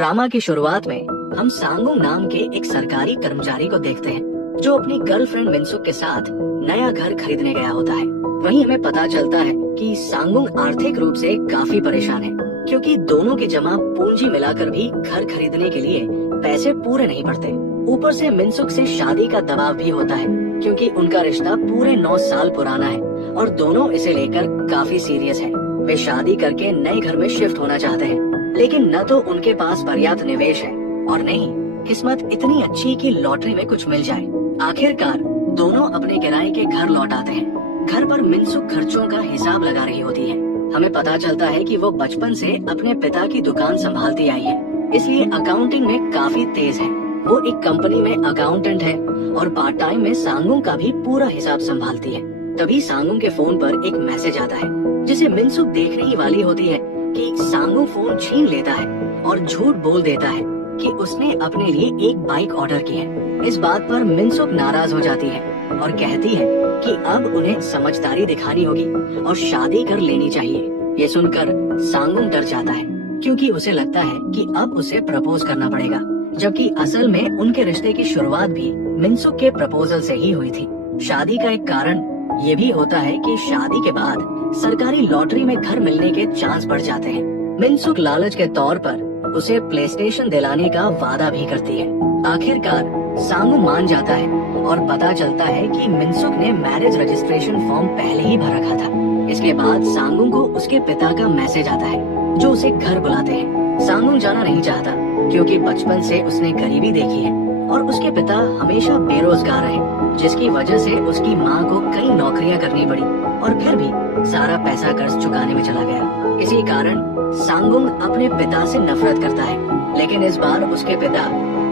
Drama की शुरुआत में हम सांगुंग नाम के एक सरकारी कर्मचारी को देखते हैं जो अपनी गर्लफ्रेंड मिनसुक के साथ नया घर खरीदने गया होता है। वहीं हमें पता चलता है कि सांगुंग आर्थिक रूप से काफी परेशान है क्योंकि दोनों की जमा पूंजी मिलाकर भी घर खरीदने के लिए पैसे पूरे नहीं पड़ते। ऊपर से मिनसुक से शादी का दबाव भी होता है क्योंकि उनका रिश्ता पूरे 9 साल पुराना है और दोनों इसे लेकर काफी सीरियस है। वे शादी करके नए घर में शिफ्ट होना चाहते हैं लेकिन न तो उनके पास पर्याप्त निवेश है और नहीं किस्मत इतनी अच्छी कि लॉटरी में कुछ मिल जाए। आखिरकार दोनों अपने किराए के घर लौट आते हैं। घर पर मिनसुक खर्चों का हिसाब लगा रही होती है। हमें पता चलता है कि वो बचपन से अपने पिता की दुकान संभालती आई है, इसलिए अकाउंटिंग में काफी तेज है। वो एक कंपनी में अकाउंटेंट है और पार्ट टाइम में सांगुंग का भी पूरा हिसाब संभालती है। तभी सांगुंग के फोन पर एक मैसेज आता है जिसे मिनसुक देखने ही वाली होती है कि सांगुंग फोन छीन लेता है और झूठ बोल देता है कि उसने अपने लिए एक बाइक ऑर्डर की है। इस बात पर मिनसुक नाराज हो जाती है और कहती है कि अब उन्हें समझदारी दिखानी होगी और शादी कर लेनी चाहिए। ये सुनकर सांगुंग डर जाता है क्योंकि उसे लगता है कि अब उसे प्रपोज करना पड़ेगा, जबकि असल में उनके रिश्ते की शुरुआत भी मिनसुक के प्रपोजल से ही हुई थी। शादी का एक कारण ये भी होता है कि शादी के बाद सरकारी लॉटरी में घर मिलने के चांस बढ़ जाते हैं। मिनसुक लालच के तौर पर उसे प्लेस्टेशन दिलाने का वादा भी करती है। आखिरकार सांगुंग मान जाता है और पता चलता है कि मिनसुक ने मैरिज रजिस्ट्रेशन फॉर्म पहले ही भर रखा था। इसके बाद सांगुंग को उसके पिता का मैसेज आता है जो उसे घर बुलाते हैं। सांगुंग जाना नहीं चाहता क्योंकि बचपन से उसने गरीबी देखी है और उसके पिता हमेशा बेरोजगार रहे, जिसकी वजह से उसकी माँ को कई नौकरियां करनी पड़ी और फिर भी सारा पैसा कर्ज चुकाने में चला गया। इसी कारण सांगुंग अपने पिता से नफरत करता है, लेकिन इस बार उसके पिता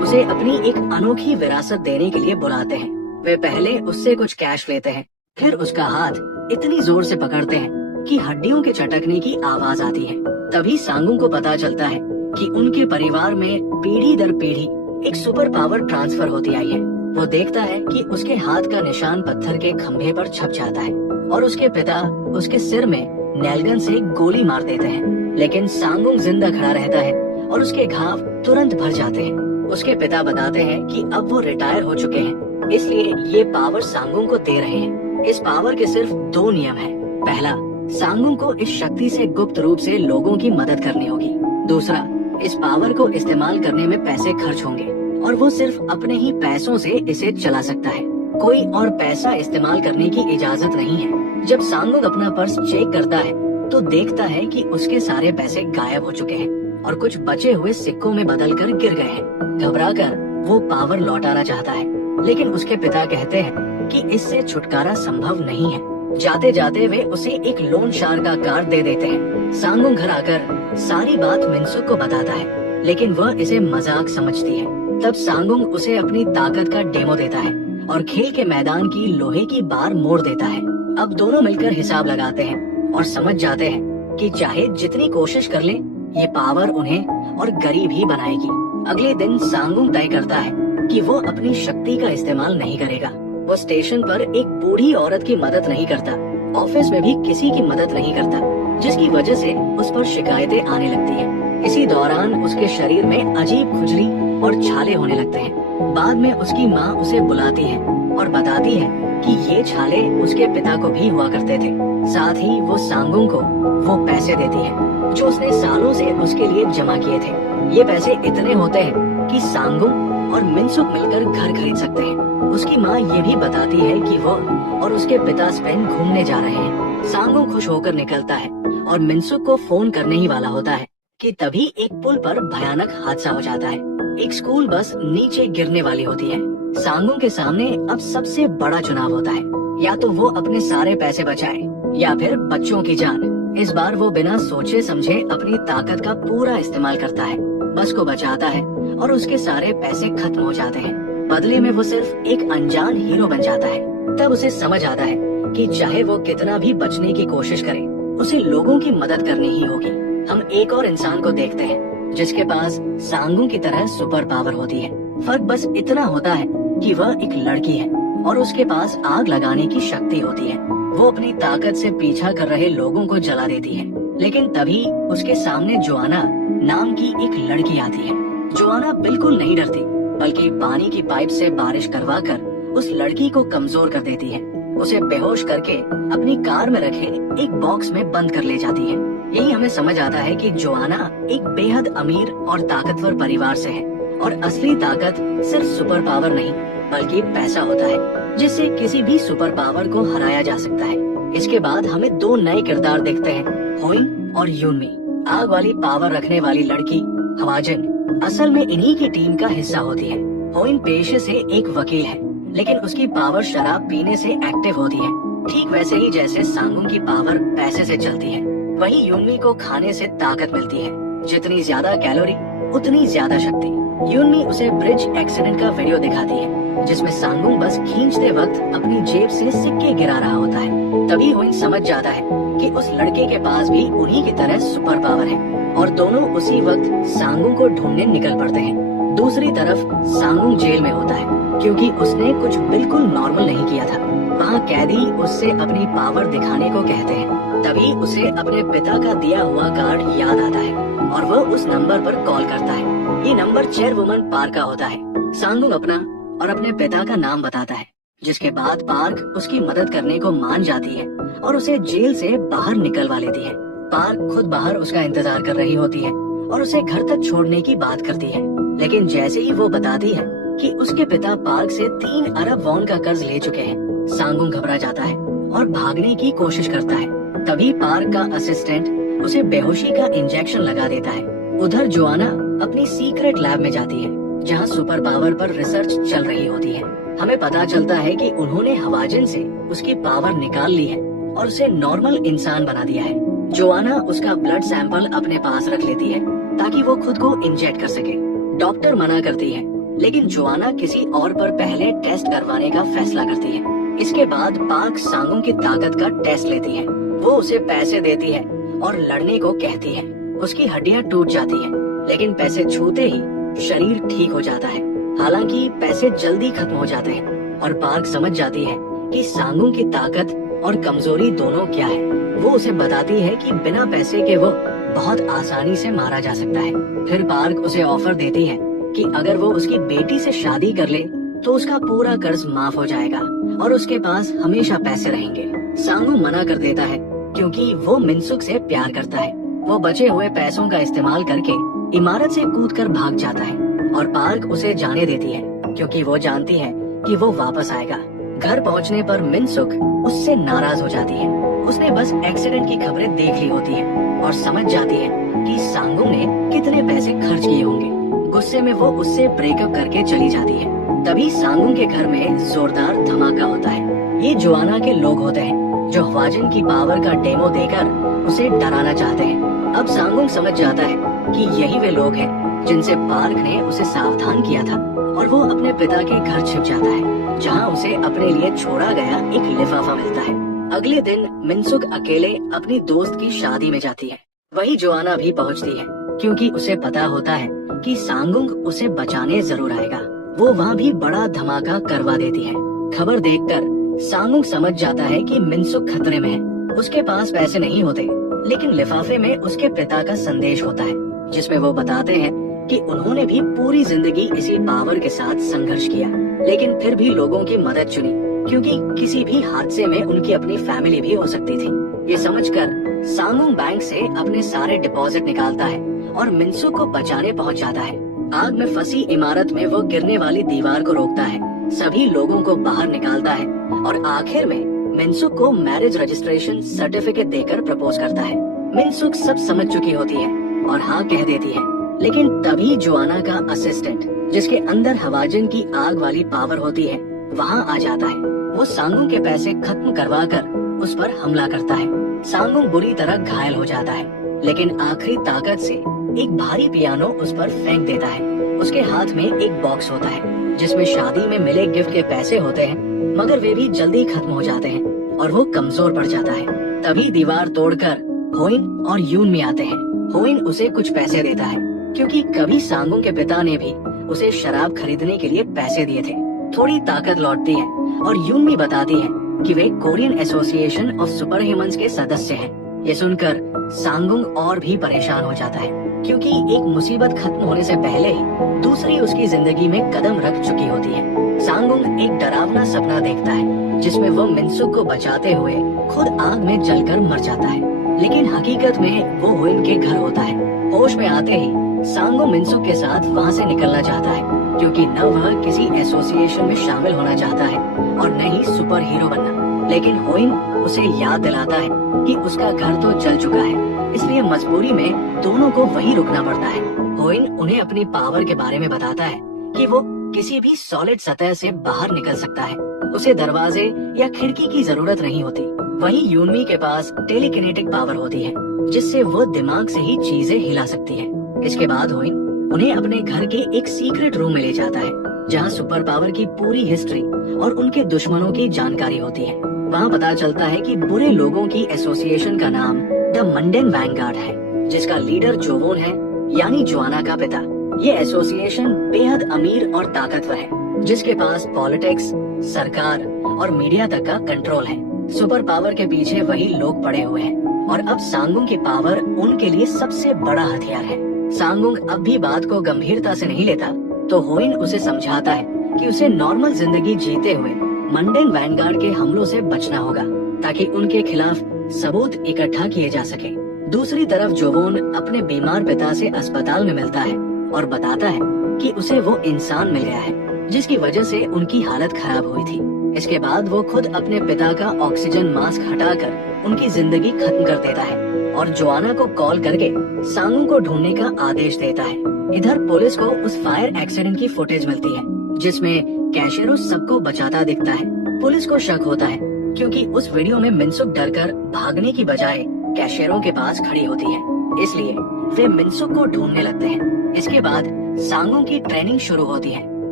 उसे अपनी एक अनोखी विरासत देने के लिए बुलाते हैं। वे पहले उससे कुछ कैश लेते हैं, फिर उसका हाथ इतनी जोर से पकड़ते हैं कि हड्डियों के चटकने की आवाज आती है। तभी सांगुंग को पता चलता है कि उनके परिवार में पीढ़ी दर पीढ़ी एक सुपर पावर ट्रांसफर होती आई है। वो देखता है कि उसके हाथ का निशान पत्थर के खंभे पर छप जाता है और उसके पिता उसके सिर में नेलगन से गोली मार देते हैं, लेकिन सांगुंग जिंदा खड़ा रहता है और उसके घाव तुरंत भर जाते हैं। उसके पिता बताते हैं कि अब वो रिटायर हो चुके हैं, इसलिए ये पावर सांगुंग को दे रहे हैं। इस पावर के सिर्फ 2 नियम हैं। पहला, सांगुंग को इस शक्ति से गुप्त रूप से लोगों की मदद करनी होगी। दूसरा, इस पावर को इस्तेमाल करने में पैसे खर्च होंगे और वो सिर्फ अपने ही पैसों से इसे चला सकता है। कोई और पैसा इस्तेमाल करने की इजाजत नहीं है। जब सांगुंग अपना पर्स चेक करता है तो देखता है कि उसके सारे पैसे गायब हो चुके हैं और कुछ बचे हुए सिक्कों में बदलकर गिर गए हैं। घबराकर वो पावर लौटाना चाहता है, लेकिन उसके पिता कहते हैं कि इससे छुटकारा संभव नहीं है। जाते जाते वे उसे एक लोन शार्क का कार्ड दे देते हैं। सांगुंग घर आकर सारी बात मिनसुक को बताता है, लेकिन वह इसे मजाक समझती है। तब सांगुंग उसे अपनी ताकत का डेमो देता है और खेल के मैदान की लोहे की बार मोड़ देता है। अब दोनों मिलकर हिसाब लगाते हैं और समझ जाते हैं कि चाहे जितनी कोशिश कर ले, ये पावर उन्हें और गरीब ही बनाएगी। अगले दिन सांगुंग तय करता है कि वो अपनी शक्ति का इस्तेमाल नहीं करेगा। वो स्टेशन पर एक बूढ़ी औरत की मदद नहीं करता, ऑफिस में भी किसी की मदद नहीं करता, जिसकी वजह से उस पर शिकायतें आने लगती हैं। इसी दौरान उसके शरीर में अजीब खुजली और छाले होने लगते हैं। बाद में उसकी माँ उसे बुलाती है और बताती है कि ये छाले उसके पिता को भी हुआ करते थे। साथ ही वो सांगुंग को वो पैसे देती है जो उसने सालों से उसके लिए जमा किए थे। ये पैसे इतने होते हैं कि सांगुंग और मिनसुक मिलकर घर खरीद सकते हैं। उसकी माँ ये भी बताती है कि वो और उसके पिता स्पेन घूमने जा रहे हैं। सांगुंग खुश होकर निकलता है और मिनसुक को फोन करने ही वाला होता है कि तभी एक पुल पर भयानक हादसा हो जाता है। एक स्कूल बस नीचे गिरने वाली होती है। सांगुंग के सामने अब सबसे बड़ा चुनाव होता है, या तो वो अपने सारे पैसे बचाए या फिर बच्चों की जान। इस बार वो बिना सोचे समझे अपनी ताकत का पूरा इस्तेमाल करता है, बस को बचाता है और उसके सारे पैसे खत्म हो जाते हैं। बदले में वो सिर्फ एक अनजान हीरो बन जाता है। तब उसे समझ आता है कि चाहे वो कितना भी बचने की कोशिश करे, उसे लोगों की मदद करनी ही होगी। हम एक और इंसान को देखते हैं जिसके पास सांगुंग की तरह सुपर पावर होती है। फर्क बस इतना होता है कि वह एक लड़की है और उसके पास आग लगाने की शक्ति होती है। वो अपनी ताकत से पीछा कर रहे लोगों को जला देती है लेकिन तभी उसके सामने जोआना नाम की एक लड़की आती है। जोआना बिल्कुल नहीं डरती, बल्कि पानी की पाइप से बारिश करवाकर उस लड़की को कमजोर कर देती है। उसे बेहोश करके अपनी कार में रखे एक बॉक्स में बंद कर ले जाती है। यही हमें समझ आता है कि जोआना एक बेहद अमीर और ताकतवर परिवार से है और असली ताकत सिर्फ सुपर पावर नहीं बल्कि पैसा होता है, जिससे किसी भी सुपर पावर को हराया जा सकता है। इसके बाद हमें दो नए किरदार देखते हैं, होइन और यूनमी। आग वाली पावर रखने वाली लड़की हवाजन असल में इन्हीं की टीम का हिस्सा होती है। होइन पेशे से एक वकील है, लेकिन उसकी पावर शराब पीने से एक्टिव होती है, ठीक वैसे ही जैसे सांगुंग की पावर पैसे से चलती है। वही यूनमी को खाने से ताकत मिलती है, जितनी ज्यादा कैलोरी उतनी ज्यादा शक्ति। यूनमी उसे ब्रिज एक्सीडेंट का वीडियो दिखाती है, जिसमें सांगुंग बस खींचते वक्त अपनी जेब से सिक्के गिरा रहा होता है। तभी होइन समझ जाता है कि उस लड़के के पास भी उन्हीं की तरह सुपर पावर है और दोनों उसी वक्त सांगुंग को ढूंढने निकल पड़ते हैं। दूसरी तरफ सांगुंग जेल में होता है, क्योंकि उसने कुछ बिल्कुल नॉर्मल नहीं किया था। वहाँ कैदी उससे अपनी पावर दिखाने को कहते हैं। तभी उसे अपने पिता का दिया हुआ कार्ड याद आता है और वह उस नंबर पर कॉल करता है। ये नंबर चेयरवुमन पार्क का होता है। सांगुंग अपना और अपने पिता का नाम बताता है, जिसके बाद पार्क उसकी मदद करने को मान जाती है और उसे जेल से बाहर निकलवा लेती है। पार्क खुद बाहर उसका इंतजार कर रही होती है और उसे घर तक छोड़ने की बात करती है, लेकिन जैसे ही वो बताती है कि उसके पिता पार्क से 3 अरब वॉन का कर्ज ले चुके हैं, सांगुंग घबरा जाता है और भागने की कोशिश करता है। तभी पार्क का असिस्टेंट उसे बेहोशी का इंजेक्शन लगा देता है। उधर जोआना अपनी सीक्रेट लैब में जाती है, जहाँ सुपर पावर पर रिसर्च चल रही होती है। हमें पता चलता है कि उन्होंने हवाजन से उसकी पावर निकाल ली है और उसे नॉर्मल इंसान बना दिया है। जोआना उसका ब्लड सैंपल अपने पास रख लेती है ताकि वो खुद को इंजेक्ट कर सके। डॉक्टर मना करती है, लेकिन जोआना किसी और पर पहले टेस्ट करवाने का फैसला करती है। इसके बाद पार्क सांगुंग की ताकत का टेस्ट लेती है। वो उसे पैसे देती है और लड़ने को कहती है। उसकी हड्डियां टूट जाती हैं, लेकिन पैसे छूते ही शरीर ठीक हो जाता है। हालांकि पैसे जल्दी खत्म हो जाते हैं और पार्क समझ जाती है कि सांगुंग की ताकत और कमजोरी दोनों क्या है। वो उसे बताती है कि बिना पैसे के वो बहुत आसानी से मारा जा सकता है। फिर पार्क उसे ऑफर देती है कि अगर वो उसकी बेटी से शादी कर ले तो उसका पूरा कर्ज माफ हो जाएगा और उसके पास हमेशा पैसे रहेंगे। सांगुंग मना कर देता है क्योंकि वो मिनसुक से प्यार करता है। वो बचे हुए पैसों का इस्तेमाल करके इमारत से कूदकर भाग जाता है और पार्क उसे जाने देती है, क्योंकि वो जानती है कि वो वापस आएगा। घर पहुंचने पर मिनसुक उससे नाराज हो जाती है। उसने बस एक्सीडेंट की खबरें देख ली होती है और समझ जाती है कि सांगुंग ने कितने पैसे खर्च किए होंगे। गुस्से में वो उससे ब्रेकअप करके चली जाती है। तभी सांगुंग के घर में जोरदार धमाका होता है। ये जोआना के लोग होते हैं जो हवाजन की पावर का डेमो देकर उसे डराना चाहते हैं। अब सांगुंग समझ जाता है कि यही वे लोग हैं जिनसे पार्क ने उसे सावधान किया था और वो अपने पिता के घर छिप जाता है, जहां उसे अपने लिए छोड़ा गया एक लिफाफा मिलता है। अगले दिन मिनसुक अकेले अपनी दोस्त की शादी में जाती है। वही जोआना भी पहुंचती है, क्योंकि उसे पता होता है कि सांगुंग उसे बचाने जरूर आएगा। वो वहाँ भी बड़ा धमाका करवा देती है। खबर देखकर सांगुंग समझ जाता है कि मिनसुक खतरे में है। उसके पास पैसे नहीं होते, लेकिन लिफाफे में उसके पिता का संदेश होता है, जिसमें वो बताते हैं कि उन्होंने भी पूरी जिंदगी इसी पावर के साथ संघर्ष किया, लेकिन फिर भी लोगों की मदद चुनी, क्योंकि किसी भी हादसे में उनकी अपनी फैमिली भी हो सकती थी। ये समझकर सांगुंग बैंक से अपने सारे डिपॉजिट निकालता है और मिनसुक को बचाने पहुंच जाता है। आग में फंसी इमारत में वो गिरने वाली दीवार को रोकता है, सभी लोगों को बाहर निकालता है और आखिर में मिनसुक को मैरिज रजिस्ट्रेशन सर्टिफिकेट देकर प्रपोज करता है। मिनसुक सब समझ चुकी होती है और हाँ कह देती है, लेकिन तभी जोआना का असिस्टेंट, जिसके अंदर हवाजन की आग वाली पावर होती है, वहाँ आ जाता है। वो सांगुंग के पैसे खत्म करवा कर उस पर हमला करता है। सांगुंग बुरी तरह घायल हो जाता है, लेकिन आखिरी ताकत से एक भारी पियानो उस पर फेंक देता है। उसके हाथ में एक बॉक्स होता है जिसमें शादी में मिले गिफ्ट के पैसे होते हैं, मगर वे भी जल्दी खत्म हो जाते हैं और वो कमजोर पड़ जाता है। तभी दीवार तोड़कर होइन और यूनमी आते हैं। होइन उसे कुछ पैसे देता है, क्योंकि कभी सांगुंग के पिता ने भी उसे शराब खरीदने के लिए पैसे दिए थे। थोड़ी ताकत लौटती है और यूनमी बताती है कि वे Korean association of super humans के सदस्य हैं। ये सुनकर सांगुंग और भी परेशान हो जाता है, क्योंकि एक मुसीबत खत्म होने से पहले ही दूसरी उसकी जिंदगी में कदम रख चुकी होती है। सांगुंग एक डरावना सपना देखता है जिसमें वो मिनसुक को बचाते हुए खुद आग में जलकर मर जाता है, लेकिन हकीकत में वो हुइन के घर होता है। होश में आते ही सांगुंग मिनसुक के साथ वहाँ से निकलना चाहता है, क्योंकि न वह किसी एसोसिएशन में शामिल होना चाहता है और न ही सुपर हीरो बनना। लेकिन हुइन उसे याद दिलाता है कि उसका घर तो जल चुका है, इसलिए मजबूरी में दोनों को वहीं रुकना पड़ता है। हुइन उन्हें अपनी पावर के बारे में बताता है कि वो किसी भी सॉलिड सतह से बाहर निकल सकता है, उसे दरवाजे या खिड़की की जरूरत नहीं होती। वहीं यूनमी के पास टेलीकिनेटिक पावर होती है, जिससे वो दिमाग से ही चीजें हिला सकती है। इसके बाद हुइन उन्हें अपने घर के एक सीक्रेट रूम में ले जाता है, जहाँ सुपर पावर की पूरी हिस्ट्री और उनके दुश्मनों की जानकारी होती है। वहाँ पता चलता है कि बुरे लोगों की एसोसिएशन का नाम द मंडेन वैनगार्ड है, जिसका लीडर जोवोन है, यानी जोआना का पिता। ये एसोसिएशन बेहद अमीर और ताकतवर है, जिसके पास पॉलिटिक्स, सरकार और मीडिया तक का कंट्रोल है। सुपर पावर के पीछे वही लोग पड़े हुए हैं और अब सांगुंग की पावर उनके लिए सबसे बड़ा हथियार है। सांगुंग अब भी बात को गंभीरता से नहीं लेता, तो हुइन उसे समझाता है कि उसे नॉर्मल जिंदगी जीते हुए मंडेन वैनगार्ड के हमलों से बचना होगा, ताकि उनके खिलाफ सबूत इकट्ठा किए जा सके। दूसरी तरफ जोवोन अपने बीमार पिता से अस्पताल में मिलता है और बताता है कि उसे वो इंसान मिल गया है जिसकी वजह से उनकी हालत खराब हुई थी। इसके बाद वो खुद अपने पिता का ऑक्सीजन मास्क हटाकर उनकी जिंदगी खत्म कर देता है और जोआना को कॉल करके सांगुंग को ढूंढने का आदेश देता है। इधर पुलिस को उस फायर एक्सीडेंट की फुटेज मिलती है, जिसमें कैशियरो सबको बचाता दिखता है। पुलिस को शक होता है क्योंकि उस वीडियो में मिनसुक डरकर भागने की बजाय कैशियरों के पास खड़ी होती है, इसलिए वे मिनसुक को ढूंढने लगते हैं। इसके बाद सांगुंग की ट्रेनिंग शुरू होती है।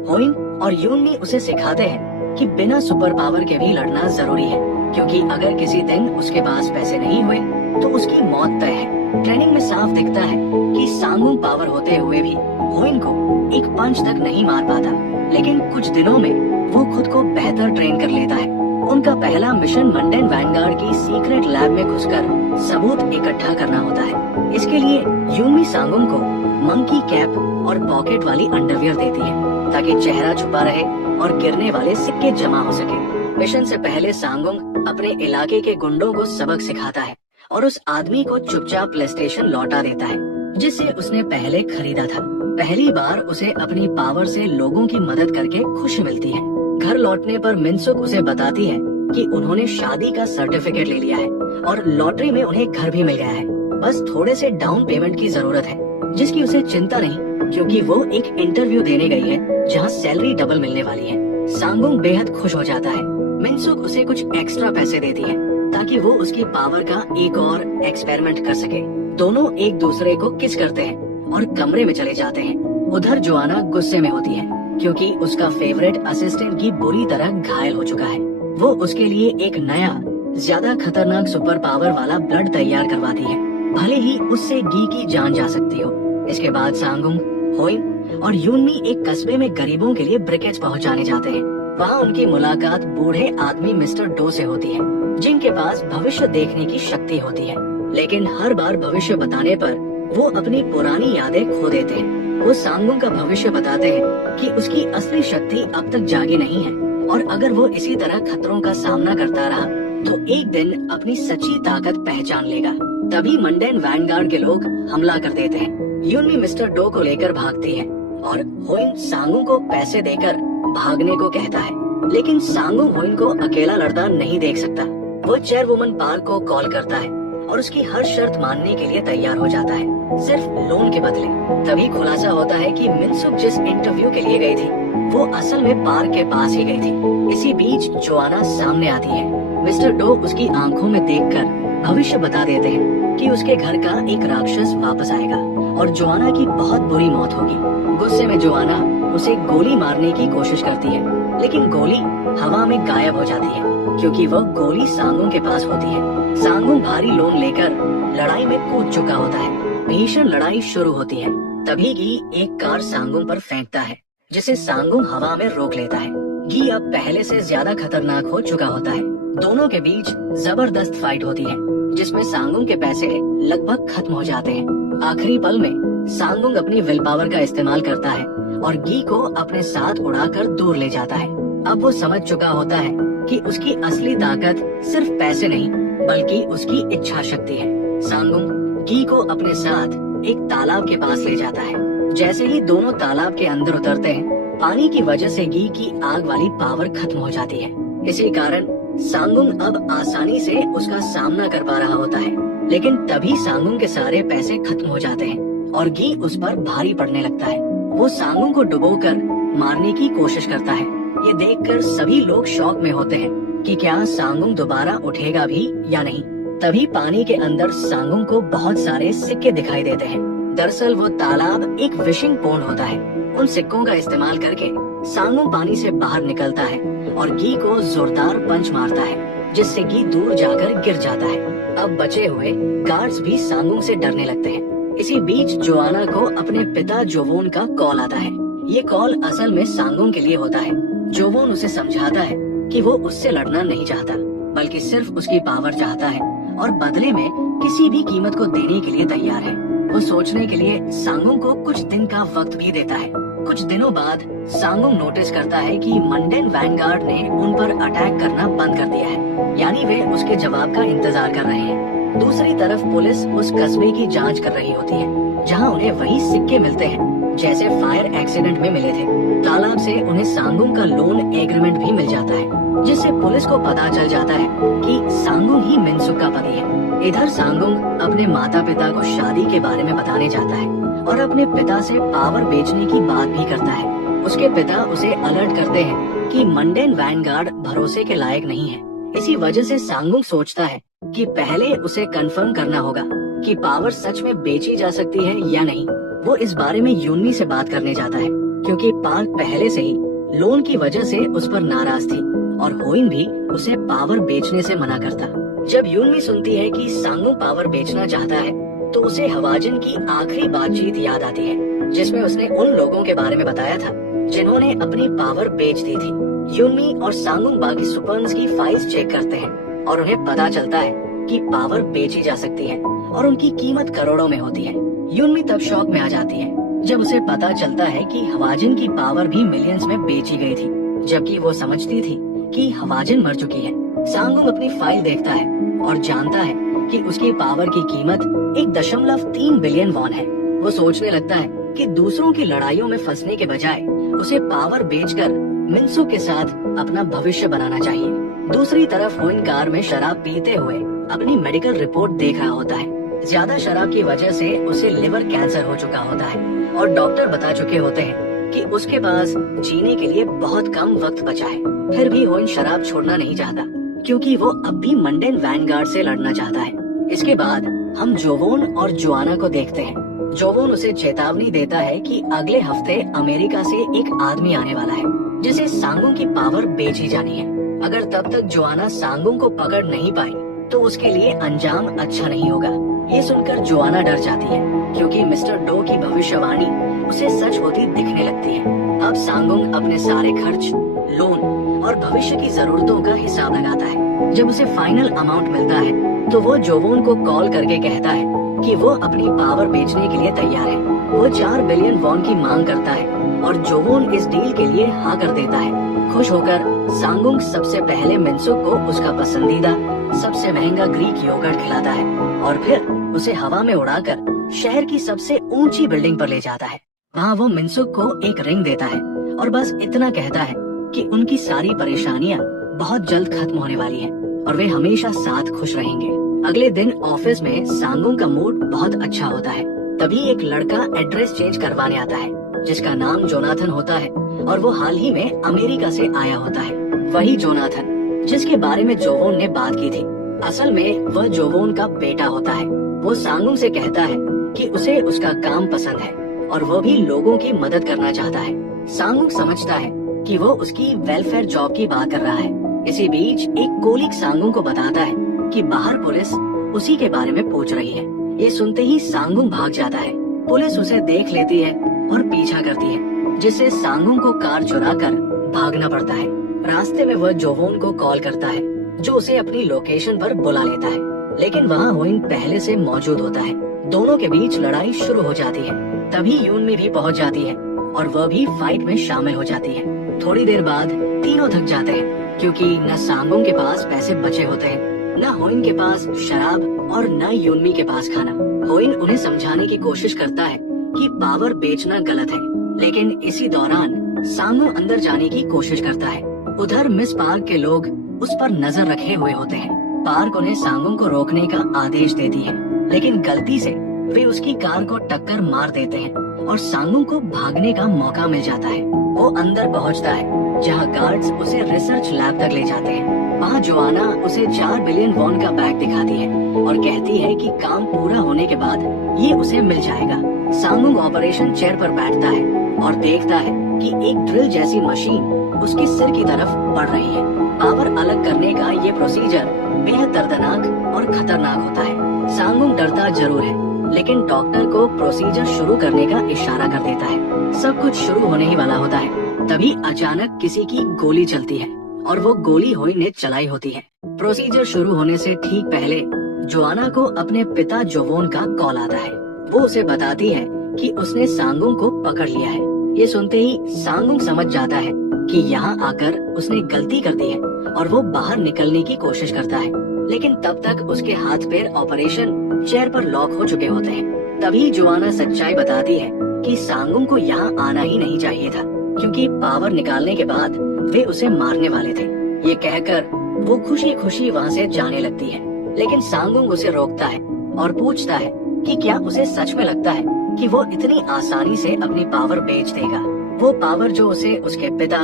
हुइन और यूनमी उसे सिखाते हैं कि बिना सुपर पावर के भी लड़ना जरूरी है, क्योंकि अगर किसी दिन उसके पास पैसे नहीं हुए तो उसकी मौत तय है। ट्रेनिंग में साफ दिखता है कि सांगुंग पावर होते हुए भी हुइन को एक पंच तक नहीं मार पाता, लेकिन कुछ दिनों में वो खुद को बेहतर ट्रेन कर लेता है। उनका पहला मिशन मंडेन वैनगार्ड की सीक्रेट लैब में घुसकर सबूत इकट्ठा करना होता है। इसके लिए यूमी सांगुंग को मंकी कैप और पॉकेट वाली अंडरवियर देती है, ताकि चेहरा छुपा रहे और गिरने वाले सिक्के जमा हो सके। मिशन से पहले सांगुंग अपने इलाके के गुंडों को सबक सिखाता है और उस आदमी को चुपचाप प्ले स्टेशन लौटा देता है जिसे उसने पहले खरीदा था। पहली बार उसे अपनी पावर से लोगों की मदद करके खुशी मिलती है। घर लौटने पर मिनसुक उसे बताती है कि उन्होंने शादी का सर्टिफिकेट ले लिया है और लॉटरी में उन्हें घर भी मिल गया है। बस थोड़े से डाउन पेमेंट की जरूरत है, जिसकी उसे चिंता नहीं, क्योंकि वो एक इंटरव्यू देने गई है जहाँ सैलरी डबल मिलने वाली है। सांगुंग बेहद खुश हो जाता है। मिनसुक उसे कुछ एक्स्ट्रा पैसे देती है ताकि वो उसकी पावर का एक और एक्सपेरिमेंट कर सके। दोनों एक दूसरे को किस करते हैं और कमरे में चले जाते हैं। उधर जोआना गुस्से में होती है क्योंकि उसका फेवरेट असिस्टेंट की बुरी तरह घायल हो चुका है। वो उसके लिए एक नया ज्यादा खतरनाक सुपर पावर वाला ब्लड तैयार करवाती है, भले ही उससे गी की जान जा सकती हो। इसके बाद सांगुंग, हुइन और यूनमी एक कस्बे में गरीबों के लिए ब्रिकेट्स पहुंचाने जाते हैं। वहाँ उनकी मुलाकात बूढ़े आदमी मिस्टर डो से होती है, जिनके पास भविष्य देखने की शक्ति होती है, लेकिन हर बार भविष्य बताने पर वो अपनी पुरानी यादें खो देते हैं। वो सांगुंग का भविष्य बताते हैं कि उसकी असली शक्ति अब तक जागी नहीं है और अगर वो इसी तरह खतरों का सामना करता रहा तो एक दिन अपनी सच्ची ताकत पहचान लेगा। तभी मंडेन वैनगार्ड के लोग हमला कर देते हैं। यूनमी मिस्टर डो को लेकर भागती है और हुइन सांगुंग को पैसे देकर भागने को कहता है, लेकिन सांगुंग हुइन को अकेला लड़ता नहीं देख सकता। वो चेयरवुमन पार्क को कॉल करता है और उसकी हर शर्त मानने के लिए तैयार हो जाता है, सिर्फ लोन के बदले। तभी खुलासा होता है कि मिनसुक जिस इंटरव्यू के लिए गई थी वो असल में पार्क के पास ही गई थी। इसी बीच जोआना सामने आती है। मिस्टर डो उसकी आंखों में देखकर भविष्य बता देते हैं कि उसके घर का एक राक्षस वापस आएगा और जोआना की बहुत बुरी मौत होगी। गुस्से में जोआना उसे गोली मारने की कोशिश करती है, लेकिन गोली हवा में गायब हो जाती है क्योंकि वह गोली सांगुंग के पास होती है। सांगुंग भारी लोन लेकर लड़ाई में कूद चुका होता है। भीषण लड़ाई शुरू होती है। तभी गी एक कार सांगुंग पर फेंकता है, जिसे सांगुंग हवा में रोक लेता है। गी अब पहले से ज्यादा खतरनाक हो चुका होता है। दोनों के बीच जबरदस्त फाइट होती है, जिसमें सांगुंग के पैसे लगभग खत्म हो जाते हैं। आखिरी पल में सांगुंग अपनी विल पावर का इस्तेमाल करता है और गी को अपने साथ उड़ाकर दूर ले जाता है। अब वो समझ चुका होता है कि उसकी असली ताकत सिर्फ पैसे नहीं बल्कि उसकी इच्छा शक्ति है। सांगुंग गी को अपने साथ एक तालाब के पास ले जाता है। जैसे ही दोनों तालाब के अंदर उतरते हैं, पानी की वजह से गी की आग वाली पावर खत्म हो जाती है। इसी कारण सांगुंग अब आसानी से उसका सामना कर पा रहा होता है। लेकिन तभी सांगुंग के सारे पैसे खत्म हो जाते हैं और गी उस पर भारी पड़ने लगता है। वो सांगुंग को डुबोकर मारने की कोशिश करता है। ये देखकर सभी लोग शॉक में होते हैं कि क्या सांगुंग दोबारा उठेगा भी या नहीं। तभी पानी के अंदर सांगुंग को बहुत सारे सिक्के दिखाई देते हैं। दरअसल वो तालाब एक विशिंग पोंड होता है। उन सिक्कों का इस्तेमाल करके सांगुंग पानी से बाहर निकलता है और गी को जोरदार पंच मारता है, जिससे गी दूर जाकर गिर जाता है। अब बचे हुए गार्ड्स भी सांगुंग से डरने लगते हैं। इसी बीच जोआना को अपने पिता जोवोन का कॉल आता है। ये कॉल असल में सांगुंग के लिए होता है। जोवोन उसे समझाता है कि वो उससे लड़ना नहीं चाहता बल्कि सिर्फ उसकी पावर चाहता है और बदले में किसी भी कीमत को देने के लिए तैयार है। वो सोचने के लिए सांगुंग को कुछ दिन का वक्त भी देता है। कुछ दिनों बाद सांगुंग नोटिस करता है कि मंडेन वैनगार्ड ने उन पर अटैक करना बंद कर दिया है, यानी वे उसके जवाब का इंतजार कर रहे हैं। दूसरी तरफ पुलिस उस कस्बे की जांच कर रही होती है जहां उन्हें वही सिक्के मिलते हैं जैसे फायर एक्सीडेंट में मिले थे। तालाब से उन्हें सांगुंग का लोन एग्रीमेंट भी मिल जाता है, जिससे पुलिस को पता चल जाता है कि सांगुंग ही मिनसुक का पति है। इधर सांगुंग अपने माता पिता को शादी के बारे में बताने जाता है और अपने पिता से पावर बेचने की बात भी करता है। उसके पिता उसे अलर्ट करते हैं कि मंडेन वैनगार्ड भरोसे के लायक नहीं है। इसी वजह से सांगुंग सोचता है कि पहले उसे कंफर्म करना होगा कि पावर सच में बेची जा सकती है या नहीं। वो इस बारे में यूनमी से बात करने जाता है क्योंकि पार्क पहले से ही लोन की वजह से उस पर नाराज थी और होइन भी उसे पावर बेचने से मना करता। जब यूनमी सुनती है कि सांगुंग पावर बेचना चाहता है तो उसे हवाजिन की आखिरी बातचीत याद आती है, जिसमें उसने उन लोगों के बारे में बताया था जिन्होंने अपनी पावर बेच दी थी। यूनमी और सांगुंग बाकी सुपर्न्स की फाइल्स चेक करते हैं और उन्हें पता चलता है कि पावर बेची जा सकती है और उनकी कीमत करोड़ों में होती है। यूनमी तब शॉक में आ जाती है जब उसे पता चलता है कि हवाजिन की पावर भी मिलियंस में बेची गई थी, जबकि वो समझती थी कि हवाजिन मर चुकी है। सांगुंग अपनी फाइल देखता है और जानता है कि उसकी पावर की कीमत 1.3 बिलियन वॉन है। वो सोचने लगता है कि दूसरों की लड़ाइयों में फंसने के बजाय उसे पावर बेचकर मिनसुक के साथ अपना भविष्य बनाना चाहिए। दूसरी तरफ होइन कार में शराब पीते हुए अपनी मेडिकल रिपोर्ट देख रहा होता है। ज्यादा शराब की वजह से उसे लिवर कैंसर हो चुका होता है और डॉक्टर बता चुके होते हैं कि उसके पास जीने के लिए बहुत कम वक्त बचा है। फिर भी होइन शराब छोड़ना नहीं चाहता क्योंकि वो अब भी मंडेन वैनगार्ड से लड़ना चाहता है। इसके बाद हम जोवोन और जोआना को देखते हैं। जोवोन उसे चेतावनी देता है कि अगले हफ्ते अमेरिका से एक आदमी आने वाला है जिसे सांगुंग की पावर बेची जानी है। अगर तब तक जोआना सांगुंग को पकड़ नहीं पाई तो उसके लिए अंजाम अच्छा नहीं होगा। ये सुनकर जोआना डर जाती है क्योंकि मिस्टर डो की भविष्यवाणी उसे सच होती दिखने लगती है। अब सांगुंग अपने सारे खर्च, लोन और भविष्य की जरूरतों का हिसाब लगाता है। जब उसे फाइनल अमाउंट मिलता है तो वो जोवोन को कॉल करके कहता है कि वो अपनी पावर बेचने के लिए तैयार है। वो 4 बिलियन वॉन की मांग करता है और जोवोन इस डील के लिए हाँ कर देता है। खुश होकर सांगुंग सबसे पहले मिनसुक को उसका पसंदीदा सबसे महंगा ग्रीक योगर्ट खिलाता है और फिर उसे हवा में उड़ाकर शहर की सबसे ऊंची बिल्डिंग पर ले जाता है। वहाँ वो मिनसुक को एक रिंग देता है और बस इतना कहता है कि उनकी सारी परेशानियाँ बहुत जल्द खत्म होने वाली हैं और वे हमेशा साथ खुश रहेंगे। अगले दिन ऑफिस में सांगुंग का मूड बहुत अच्छा होता है। तभी एक लड़का एड्रेस चेंज करवाने आता है जिसका नाम जोनाथन होता है और वो हाल ही में अमेरिका से आया होता है। वही जोनाथन जिसके बारे में जोवोन ने बात की थी, असल में वह जोवोन का बेटा होता है। वो सांगुंग से कहता है कि उसे उसका काम पसंद है और वो भी लोगों की मदद करना चाहता है। सांगुंग समझता है कि वो उसकी वेलफेयर जॉब की बात कर रहा है। इसी बीच एक कोलिक सांगुंग को बताता है कि बाहर पुलिस उसी के बारे में पूछ रही है। ये सुनते ही सांगुंग भाग जाता है। पुलिस उसे देख लेती है और पीछा करती है, जिससे सांगुंग को कार चुराकर भागना पड़ता है। रास्ते में वह जोवोन को कॉल करता है जो उसे अपनी लोकेशन पर बुला लेता है। लेकिन वहाँ होइन पहले से मौजूद होता है। दोनों के बीच लड़ाई शुरू हो जाती है। तभी यूनमी भी पहुँच जाती है और वह भी फाइट में शामिल हो जाती है। थोड़ी देर बाद तीनों थक जाते हैं क्योंकि न सांगुंग के पास पैसे बचे होते हैं, न होइन के पास शराब और न यूनमी के पास खाना। होइन उन्हें समझाने की कोशिश करता है कि पावर बेचना गलत है, लेकिन इसी दौरान सांगुंग अंदर जाने की कोशिश करता है। उधर मिस पार्क के लोग उस पर नजर रखे हुए होते हैं। पार्क उन्हें सांगुंग को रोकने का आदेश देती है, लेकिन गलती से वे उसकी कार को टक्कर मार देते हैं और सांगुंग को भागने का मौका मिल जाता है। वो अंदर पहुंचता है जहां गार्ड्स उसे रिसर्च लैब तक ले जाते हैं। वहां जोआना उसे 4 बिलियन वॉन का बैग दिखाती है और कहती है कि काम पूरा होने के बाद ये उसे मिल जाएगा। सांगुंग ऑपरेशन चेयर पर बैठता है और देखता है कि एक ड्रिल जैसी मशीन उसके सिर की तरफ बढ़ रही है। पावर अलग करने का ये प्रोसीजर बेहद दर्दनाक और खतरनाक होता है। सांगुंग डरता जरूर है, लेकिन डॉक्टर को प्रोसीजर शुरू करने का इशारा कर देता है। सब कुछ शुरू होने ही वाला होता है, तभी अचानक किसी की गोली चलती है और वो गोली होइन ने चलाई होती है। प्रोसीजर शुरू होने से ठीक पहले जोआना को अपने पिता जोवोन का कॉल आता है। वो उसे बताती है कि उसने सांगुंग को पकड़ लिया है। ये सुनते ही सांगुंग समझ जाता है कि यहाँ आकर उसने गलती कर दी है और वो बाहर निकलने की कोशिश करता है, लेकिन तब तक उसके हाथ पैर ऑपरेशन चेयर पर लॉक हो चुके होते हैं। तभी जोआना सच्चाई बताती है कि सांगुंग को यहाँ आना ही नहीं चाहिए था, क्योंकि पावर निकालने के बाद वे उसे मारने वाले थे। ये कहकर वो खुशी खुशी वहाँ से जाने लगती है, लेकिन सांगुंग उसे रोकता है और पूछता है कि क्या उसे सच में लगता है कि वो इतनी आसानी से अपनी पावर बेच देगा। वो पावर जो उसे उसके पिता,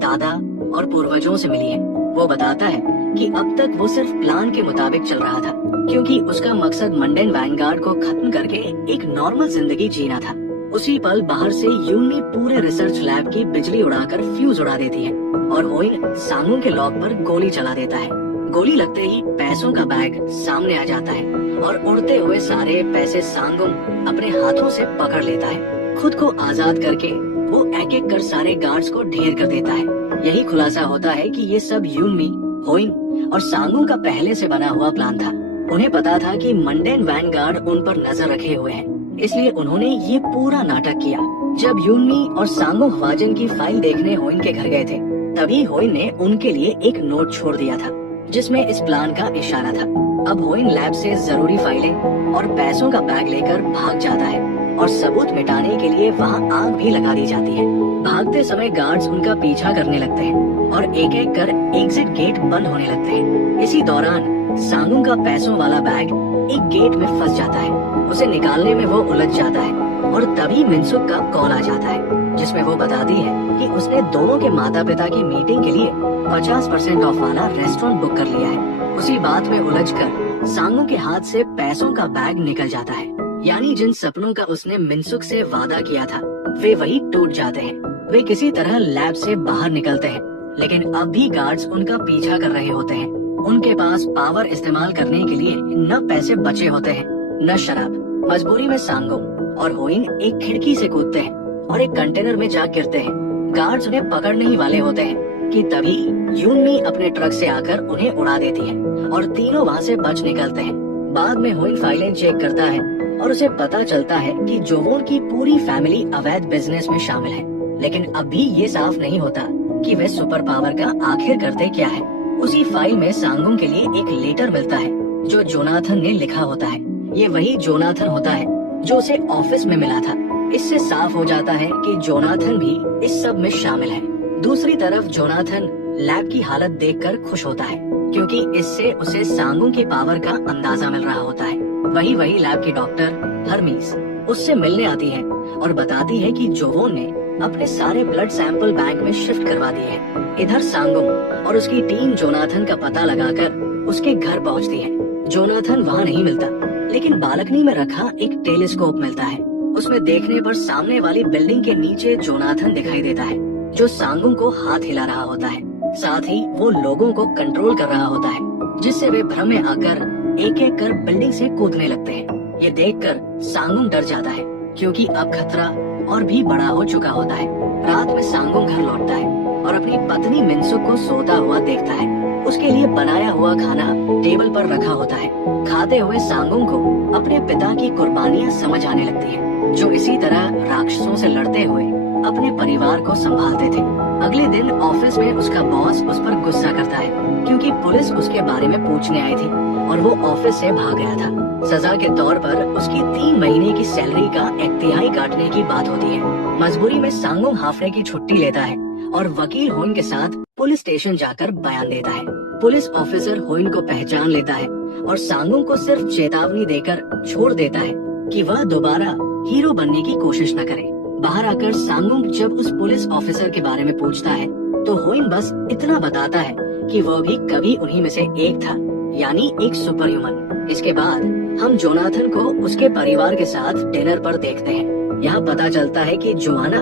दादा और पूर्वजों से मिली है। वो बताता है कि अब तक वो सिर्फ प्लान के मुताबिक चल रहा था, क्योंकि उसका मकसद मंडेन वैनगार्ड को खत्म करके एक नॉर्मल जिंदगी जीना था। उसी पल बाहर से यूनमी पूरे रिसर्च लैब की बिजली उड़ाकर फ्यूज उड़ा देती है और होइन सांगुंग के लॉक पर गोली चला देता है। गोली लगते ही पैसों का बैग सामने आ जाता है और उड़ते हुए सारे पैसे सांगुंग अपने हाथों से पकड़ लेता है। खुद को आजाद करके वो एक एक कर सारे गार्ड्स को ढेर कर देता है। यही खुलासा होता है कि ये सब यूनमी, होइन और सांगुंग का पहले से बना हुआ प्लान था। उन्हें पता था कि मंडेन वैनगार्ड उन पर नजर रखे हुए हैं, इसलिए उन्होंने ये पूरा नाटक किया। जब यूनमी और सांगुंग हवाजन की फाइल देखने होइन के घर गए थे, तभी होइन ने उनके लिए एक नोट छोड़ दिया था जिसमें इस प्लान का इशारा था। अब होइन लैब से जरूरी फाइलें और पैसों का बैग लेकर भाग जाता है और सबूत मिटाने के लिए वहाँ आग भी लगा दी जाती है। भागते समय गार्ड्स उनका पीछा करने लगते हैं और एक एक कर एग्जिट गेट बंद होने लगते हैं। इसी दौरान सांगुंग का पैसों वाला बैग एक गेट में फंस जाता है। उसे निकालने में वो उलझ जाता है और तभी मिनसुक का कॉल आ जाता है, जिसमें वो बताती है कि उसने दोनों के माता पिता की मीटिंग के लिए 50% ऑफ वाला रेस्टोरेंट बुक कर लिया है। उसी बात में उलझकर सांगुंग के हाथ से पैसों का बैग निकल जाता है, यानी जिन सपनों का उसने मिनसुक से वादा किया था वे वही टूट जाते हैं। वे किसी तरह लैब से बाहर निकलते हैं, लेकिन अब भी गार्ड्स उनका पीछा कर रहे होते हैं। उनके पास पावर इस्तेमाल करने के लिए न पैसे बचे होते हैं न शराब। मजबूरी में सांगुंग और होइन एक खिड़की से कूदते हैं और एक कंटेनर में जा गिरते हैं। गार्ड्स उन्हें पकड़ने ही वाले होते हैं कि तभी यूनमी अपने ट्रक से आकर उन्हें उड़ा देती है और तीनों वहाँ से बच निकलते हैं। बाद में होइन फाइलें चेक करता है और उसे पता चलता है कि जोवोन की पूरी फैमिली अवैध बिजनेस में शामिल है, लेकिन अब भी ये साफ नहीं होता कि वे सुपर पावर का आखिर करते क्या है। उसी फाइल में सांगुंग के लिए एक लेटर मिलता है जो जोनाथन ने लिखा होता है। ये वही जोनाथन होता है जो उसे ऑफिस में मिला था। इससे साफ हो जाता है कि जोनाथन भी इस सब में शामिल है। दूसरी तरफ जोनाथन लैब की हालत देखकर खुश होता है, क्योंकि इससे उसे सांगुंग की पावर का अंदाजा मिल रहा होता है। वही लैब की डॉक्टर हर्मीस उससे मिलने आती है और बताती है कि जोवोन ने अपने सारे ब्लड सैंपल बैंक में शिफ्ट करवा दिए हैं। इधर सांगुंग और उसकी टीम जोनाथन का पता लगाकर उसके घर पहुंचती है। जोनाथन वहां नहीं मिलता, लेकिन बालकनी में रखा एक टेलीस्कोप मिलता है। उसमें देखने पर सामने वाली बिल्डिंग के नीचे जोनाथन दिखाई देता है, जो सांगुंग को हाथ हिला रहा होता है। साथ ही वो लोगों को कंट्रोल कर रहा होता है, जिससे वे भ्रम में आकर एक एक कर बिल्डिंग से कूदने लगते हैं। ये देखकर सांगुंग डर जाता है, क्योंकि अब खतरा और भी बड़ा हो चुका होता है। रात में सांगुंग घर लौटता है और अपनी पत्नी मिनसुक को सोता हुआ देखता है। उसके लिए बनाया हुआ खाना टेबल पर रखा होता है। खाते हुए सांगुंग को अपने पिता की कुर्बानियां समझ आने लगती है, जो इसी तरह राक्षसों से लड़ते हुए अपने परिवार को संभालते थे। अगले दिन ऑफिस में उसका बॉस उस पर गुस्सा करता है, क्योंकि पुलिस उसके बारे में पूछने आई थी और वो ऑफिस से भाग गया था। सजा के तौर पर उसकी 3 महीने की सैलरी का 1/3 काटने की बात होती है। मजबूरी में सांगुंग हाफड़े की छुट्टी लेता है और वकील होइन के साथ पुलिस स्टेशन जाकर बयान देता है। पुलिस ऑफिसर होइन को पहचान लेता है और सांगुंग को सिर्फ चेतावनी देकर छोड़ देता है कि वह दोबारा हीरो बनने की कोशिश न करे। बाहर आकर सांगुंग जब उस पुलिस ऑफिसर के बारे में पूछता है तो होइन बस इतना बताता है कि वो भी कभी उन्हीं में से एक था, यानी एक सुपर ह्यूमन। इसके बाद हम जोनाथन को उसके परिवार के साथ डिनर पर देखते हैं। यहाँ पता चलता है कि जोआना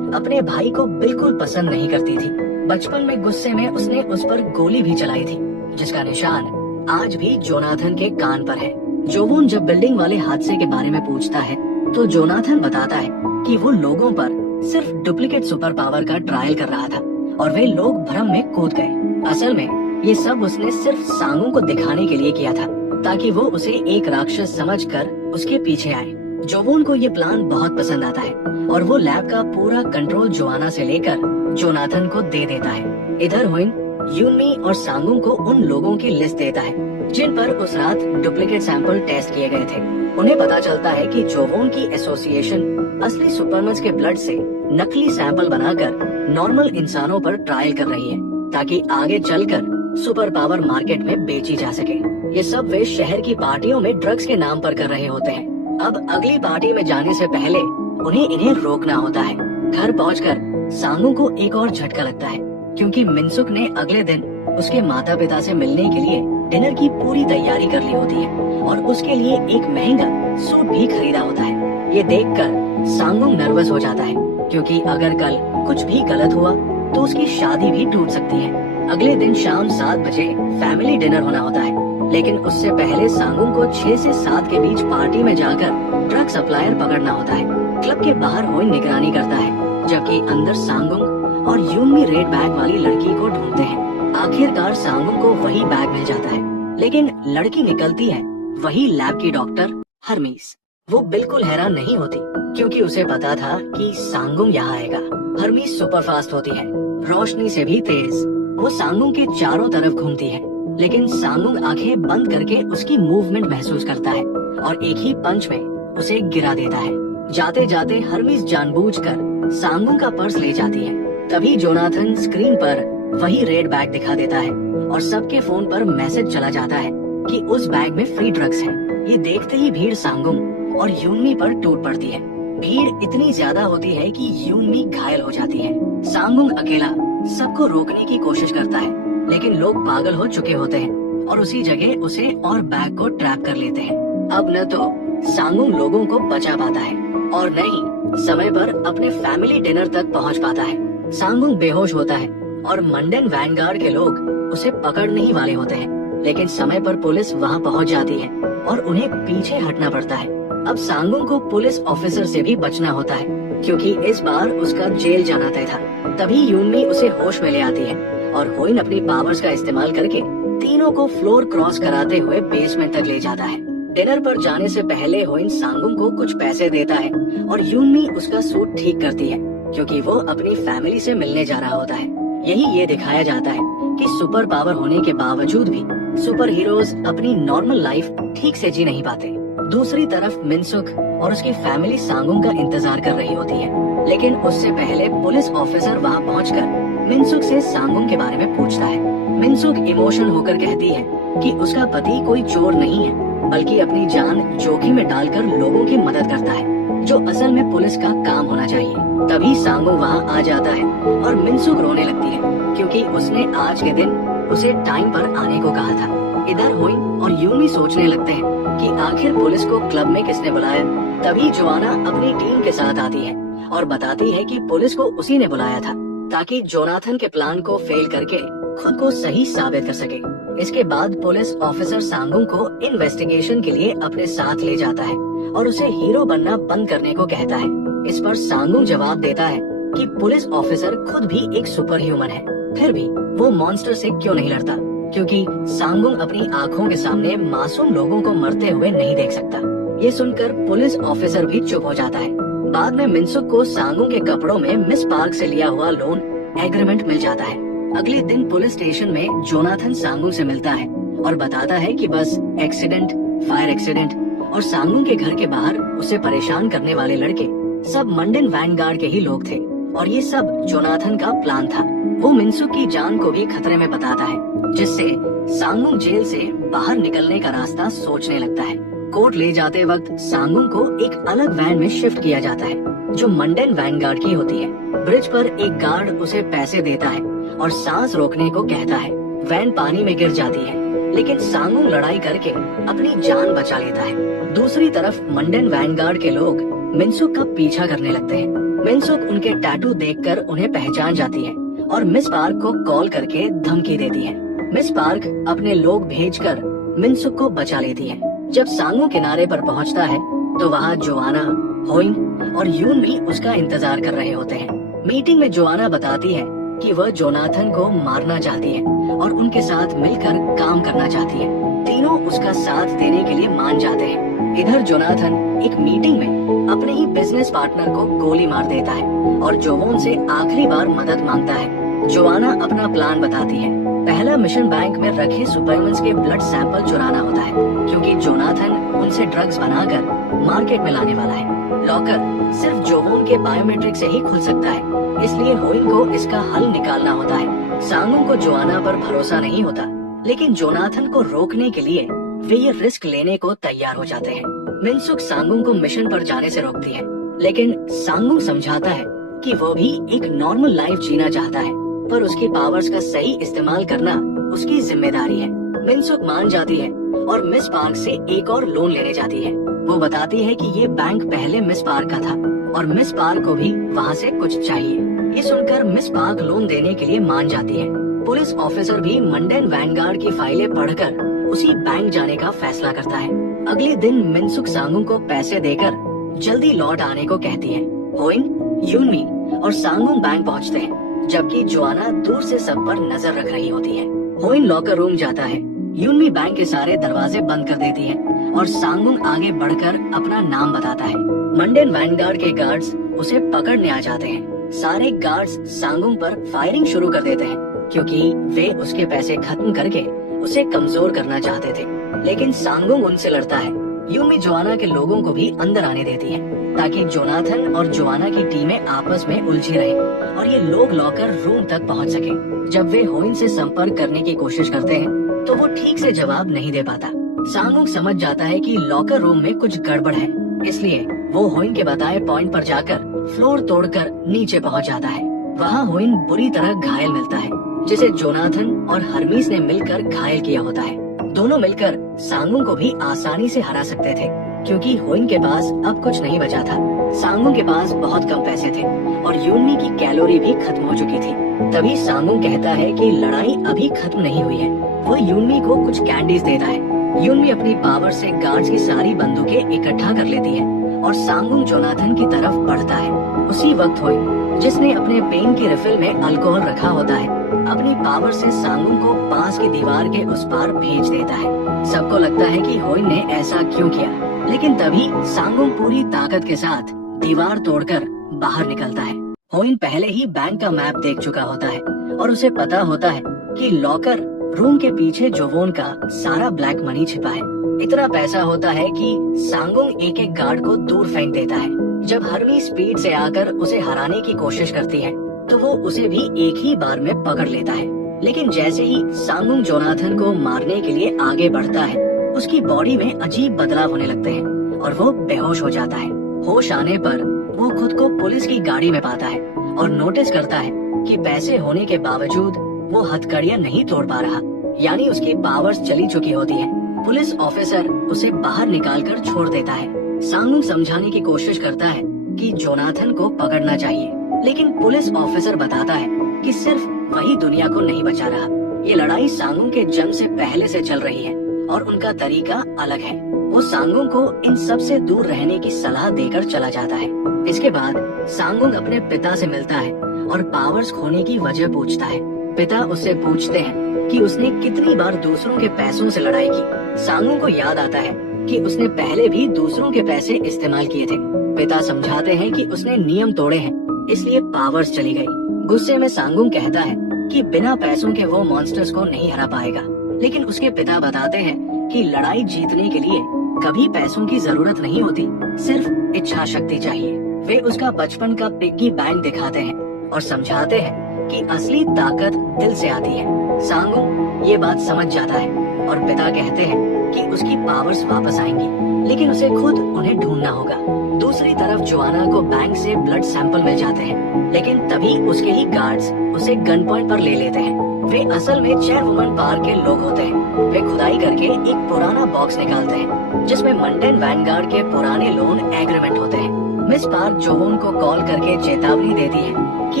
अपने भाई को बिल्कुल पसंद नहीं करती थी। बचपन में गुस्से में उसने उस पर गोली भी चलाई थी, जिसका निशान आज भी जोनाथन के कान पर है। जोवून जब बिल्डिंग वाले हादसे के बारे में पूछता है तो जोनाथन बताता है कि वो लोगों पर सिर्फ डुप्लीकेट सुपर पावर का ट्रायल कर रहा था और वे लोग भ्रम में कूद गए। असल में ये सब उसने सिर्फ सांगुंग को दिखाने के लिए किया था, ताकि वो उसे एक राक्षस समझकर उसके पीछे आए। जोवून को ये प्लान बहुत पसंद आता है और वो लैब का पूरा कंट्रोल जोआना से लेकर जोनाथन को दे देता है। इधर होइन यूनमी और सांगुंग को उन लोगों की लिस्ट देता है जिन पर उस रात डुप्लीकेट सैंपल टेस्ट किए गए थे। उन्हें पता चलता है कि जोवून की एसोसिएशन असली सुपरमन्स के ब्लड से नकली सैंपल बनाकर नॉर्मल इंसानों पर ट्रायल कर रही है, ताकि आगे चलकर सुपर पावर मार्केट में बेची जा सके। ये सब वे शहर की पार्टियों में ड्रग्स के नाम पर कर रहे होते हैं। अब अगली पार्टी में जाने से पहले उन्हें इन्हें रोकना होता है। घर पहुंचकर सांगुंग को एक और झटका लगता है, क्योंकि मिनसुक ने अगले दिन उसके माता पिता से मिलने के लिए डिनर की पूरी तैयारी कर ली होती है और उसके लिए एक महंगा सूट भी खरीदा होता है। ये देखकर सांगुंग नर्वस हो जाता है, क्योंकि अगर कल कुछ भी गलत हुआ तो उसकी शादी भी टूट सकती है। अगले दिन शाम 7 बजे फैमिली डिनर होना होता है, लेकिन उससे पहले सांगुंग को 6 से 7 के बीच पार्टी में जाकर ड्रग सप्लायर पकड़ना होता है। क्लब के बाहर होइन निगरानी करता है, जबकि अंदर सांगुंग और यूनमी रेड बैग वाली लड़की को ढूंढते हैं। आखिरकार सांगुंग को वही बैग मिल जाता है, लेकिन लड़की निकलती है वही लैब की डॉक्टर हरमीस। वो बिल्कुल हैरान नहीं होती, क्योंकि उसे पता था कि सांगुंग यहाँ आएगा। हरमीस सुपर फास्ट होती है, रोशनी से भी तेज। वो सांगुंग के चारों तरफ घूमती है, लेकिन सांगुंग आंखें बंद करके उसकी मूवमेंट महसूस करता है और एक ही पंच में उसे गिरा देता है। जाते जाते हरमीस जानबूझकर सांगुंग का पर्स ले जाती है। तभी जोनाथन स्क्रीन पर वही रेड बैग दिखा देता है और सबके फोन पर मैसेज चला जाता है कि उस बैग में फ्री ड्रग्स है। ये देखते ही भीड़ सांगुंग और यूनमी पर टूट पड़ती है। भीड़ इतनी ज्यादा होती है कि यूनमी घायल हो जाती है। सांगुंग अकेला सबको रोकने की कोशिश करता है, लेकिन लोग पागल हो चुके होते हैं और उसी जगह उसे और बैग को ट्रैप कर लेते हैं। अब न तो सांगुंग लोगों को बचा पाता है और न ही समय पर अपने फैमिली डिनर तक पहुंच पाता है। सांगुंग बेहोश होता है और मंडन वैनगार्ड के लोग उसे पकड़ने ही वाले होते हैं, लेकिन समय पर पुलिस वहां पहुंच जाती है और उन्हें पीछे हटना पड़ता है। अब सांगुंग को पुलिस ऑफिसर से भी बचना होता है, क्योंकि इस बार उसका जेल जाना तय था। तभी यूनमी उसे होश में ले आती है और होइन अपनी पावर्स का इस्तेमाल करके तीनों को फ्लोर क्रॉस कराते हुए बेसमेंट तक ले जाता है। डिनर पर जाने से पहले होइन सांगुंग को कुछ पैसे देता है और यूनमी उसका सूट ठीक करती है, क्योंकि वो अपनी फैमिली से मिलने जा रहा होता है। यही ये दिखाया जाता है कि सुपर पावर होने के बावजूद भी सुपर हीरोज अपनी नॉर्मल लाइफ ठीक से जी नहीं पाते। दूसरी तरफ मिनसुक और उसकी फैमिली सांगुंग का इंतजार कर रही होती है, लेकिन उससे पहले पुलिस ऑफिसर वहां पहुंचकर मिनसुक से सांगुंग के बारे में पूछता है। मिनसुक इमोशनल होकर कहती है कि उसका पति कोई चोर नहीं है, बल्कि अपनी जान जोखिम में डालकर लोगों की मदद करता है, जो असल में पुलिस का काम होना चाहिए। तभी सांगुंग वहां आ जाता है और मिनसुक रोने लगती है, क्योंकि उसने आज के दिन उसे टाइम पर आने को कहा था। इधर होइन और यूनमी सोचने लगते हैं कि आखिर पुलिस को क्लब में किसने बुलाया। तभी जोआना अपनी टीम के साथ आती है और बताती है कि पुलिस को उसी ने बुलाया था, ताकि जोनाथन के प्लान को फेल करके खुद को सही साबित कर सके। इसके बाद पुलिस ऑफिसर सांगुंग को इन्वेस्टिगेशन के लिए अपने साथ ले जाता है और उसे हीरो बनना बंद करने को कहता है। इस पर सांगुंग जवाब देता है कि पुलिस ऑफिसर खुद भी एक सुपर ह्यूमन है, फिर भी वो मॉन्स्टर से क्यों नहीं लड़ता, क्योंकि सांगुंग अपनी आंखों के सामने मासूम लोगों को मरते हुए नहीं देख सकता। ये सुनकर पुलिस ऑफिसर भी चुप हो जाता है। बाद में मिनसुक को सांगुंग के कपड़ों में मिस पार्क से लिया हुआ लोन एग्रीमेंट मिल जाता है। अगले दिन पुलिस स्टेशन में जोनाथन सांगुंग से मिलता है और बताता है कि बस एक्सीडेंट, फायर एक्सीडेंट और सांगुंग के घर के बाहर उसे परेशान करने वाले लड़के सब मंडन वैनगार्ड के ही लोग थे और ये सब जोनाथन का प्लान था। वो मिनसुक की जान को भी खतरे में बताता है, जिससे सांगुंग जेल से बाहर निकलने का रास्ता सोचने लगता है। कोर्ट ले जाते वक्त सांगुंग को एक अलग वैन में शिफ्ट किया जाता है जो मंडन वैनगार्ड की होती है। ब्रिज पर एक गार्ड उसे पैसे देता है और सांस रोकने को कहता है। वैन पानी में गिर जाती है, लेकिन सांगुंग लड़ाई करके अपनी जान बचा लेता है। दूसरी तरफ मंडन वैनगार्ड के लोग मिनसुक का पीछा करने लगते हैं। मिनसुक उनके टैटू देखकर उन्हें पहचान जाती है और मिस पार्क को कॉल करके धमकी देती है। मिस पार्क अपने लोग भेजकर मिनसुक को बचा लेती है। जब सांगुंग किनारे पर पहुंचता है तो वहाँ जोआना, होइन और यून भी उसका इंतजार कर रहे होते हैं। मीटिंग में जोआना बताती है कि वह जोनाथन को मारना चाहती है और उनके साथ मिलकर काम करना चाहती है। तीनों उसका साथ देने के लिए मान जाते हैं। इधर जोनाथन एक मीटिंग में अपने ही बिजनेस पार्टनर को गोली मार देता है और जोवोन से आखिरी बार मदद मांगता है। जोआना अपना प्लान बताती है। पहला मिशन बैंक में रखे सुपरमैन्स के ब्लड सैंपल चुराना होता है, क्योंकि जोनाथन उनसे ड्रग्स बनाकर मार्केट में लाने वाला है। लॉकर सिर्फ जोवोन के बायोमेट्रिक से ही खुल सकता है, इसलिए होइन को इसका हल निकालना होता है। सांगुंग को जोआना पर भरोसा नहीं होता, लेकिन जोनाथन को रोकने के लिए वे ये रिस्क लेने को तैयार हो जाते हैं। मिनसुक सांगुंग को मिशन पर जाने से रोकती है, लेकिन सांगुंग समझाता है कि वो भी एक नॉर्मल लाइफ जीना चाहता है, पर उसकी पावर्स का सही इस्तेमाल करना उसकी जिम्मेदारी है। मिनसुक मान जाती है और मिस पार्क से एक और लोन लेने जाती है। वो बताती है कि ये बैंक पहले मिस पार्क का था और मिस पार्क को भी वहाँ से कुछ चाहिए। ये सुनकर मिस पार्क लोन देने के लिए मान जाती है। पुलिस ऑफिसर भी मंडन वैनगार्ड की फाइलें पढ़कर उसी बैंक जाने का फैसला करता है। अगले दिन मिनसुक सांगुंग को पैसे देकर जल्दी लौट आने को कहती है। होइन, यूनमी और सांगुंग बैंक पहुँचते हैं, जबकि जोआना दूर से सब पर नजर रख रही होती है। होइन लॉकर रूम जाता है। यूनमी बैंक के सारे दरवाजे बंद कर देती है और सांगुंग आगे बढ़कर अपना नाम बताता है। मंडन वैनगार्ड के गार्ड्स उसे पकड़ने आ जाते हैं। सारे गार्ड्स सांगुंग पर फायरिंग शुरू कर देते हैं, क्योंकि वे उसके पैसे खत्म करके उसे कमजोर करना चाहते थे, लेकिन सांगुंग उनसे लड़ता है। यूनमी जोआना के लोगों को भी अंदर आने देती है, ताकि जोनाथन और जोआना की टीमें आपस में उलझी रहे और ये लोग लॉकर रूम तक पहुंच सके। जब वे होइन से संपर्क करने की कोशिश करते हैं, तो वो ठीक से जवाब नहीं दे पाता। सांगुंग समझ जाता है कि लॉकर रूम में कुछ गड़बड़ है, इसलिए वो होइन के बताए पॉइंट पर जाकर फ्लोर तोड़कर नीचे पहुंच जाता है। वहाँ होइन बुरी तरह घायल मिलता है, जिसे जोनाथन और हर्मीस ने मिलकर घायल किया होता है। दोनों मिलकर सांगुंग को भी आसानी से हरा सकते थे, क्योंकि होइन के पास अब कुछ नहीं बचा था। सांगुंग के पास बहुत कम पैसे थे और यूनमी की कैलोरी भी खत्म हो चुकी थी। तभी सांगुंग कहता है कि लड़ाई अभी खत्म नहीं हुई है। वो यूनमी को कुछ कैंडीज देता है। यूनमी अपनी पावर से गार्ड्स की सारी बंदूकें इकट्ठा कर लेती है और सांगुंग जोनाथन की तरफ बढ़ता है। उसी वक्त होइन, जिसने अपने पेन की रिफिल में अल्कोहल रखा होता है, अपनी पावर से सांगुंग को पास की दीवार के उस पार भेज देता है। सबको लगता है कि होइन ने ऐसा क्यों किया, लेकिन तभी सांगुंग पूरी ताकत के साथ दीवार तोड़कर बाहर निकलता है। होइन पहले ही बैंक का मैप देख चुका होता है और उसे पता होता है कि लॉकर रूम के पीछे जोवोन का सारा ब्लैक मनी छिपा है। इतना पैसा होता है कि सांगुंग एक एक गार्ड को दूर फेंक देता है। जब हर्मी स्पीड से आकर उसे हराने की कोशिश करती है, तो वो उसे भी एक ही बार में पकड़ लेता है। लेकिन जैसे ही सांगुंग जोनाथन को मारने के लिए आगे बढ़ता है, उसकी बॉडी में अजीब बदलाव होने लगते हैं और वो बेहोश हो जाता है। होश आने पर वो खुद को पुलिस की गाड़ी में पाता है और नोटिस करता है कि पैसे होने के बावजूद वो हथकड़ियां नहीं तोड़ पा रहा, यानी उसकी पावर्स चली चुकी होती है। पुलिस ऑफिसर उसे बाहर निकालकर छोड़ देता है। सांगुंग समझाने की कोशिश करता है कि जोनाथन को पकड़ना चाहिए, लेकिन पुलिस ऑफिसर बताता है कि सिर्फ वही दुनिया को नहीं बचा रहा। ये लड़ाई सांगुंग के जन्म से पहले से चल रही है और उनका तरीका अलग है। वो सांगुंग को इन सब से दूर रहने की सलाह देकर चला जाता है। इसके बाद सांगुंग अपने पिता से मिलता है और पावर्स खोने की वजह पूछता है। पिता उससे पूछते हैं कि उसने कितनी बार दूसरों के पैसों से लड़ाई की। सांगुंग को याद आता है कि उसने पहले भी दूसरों के पैसे इस्तेमाल किए थे। पिता समझाते हैं कि उसने नियम तोड़े हैं, इसलिए पावर्स चली गई। गुस्से में सांगुंग कहता है कि बिना पैसों के वो मॉन्स्टर्स को नहीं हरा पाएगा, लेकिन उसके पिता बताते हैं कि लड़ाई जीतने के लिए कभी पैसों की जरूरत नहीं होती, सिर्फ इच्छा शक्ति चाहिए। वे उसका बचपन का पिग्गी बैंक दिखाते हैं और समझाते हैं कि असली ताकत दिल से आती है। सांगुंग ये बात समझ जाता है और पिता कहते हैं कि उसकी पावर्स वापस आएंगी, लेकिन उसे खुद उन्हें ढूंढना होगा। दूसरी तरफ जोआना को बैंक से ब्लड सैंपल मिल जाते हैं, लेकिन तभी उसके ही गार्ड्स उसे गन पॉइंट पर ले लेते हैं। वे असल में चेयरवुमन पार्क के लोग होते हैं। वे खुदाई करके एक पुराना बॉक्स निकालते हैं जिसमें मंडेन वैनगार्ड के पुराने लोन एग्रीमेंट होते हैं। मिस पार्क जोवोन को कॉल करके चेतावनी देती है कि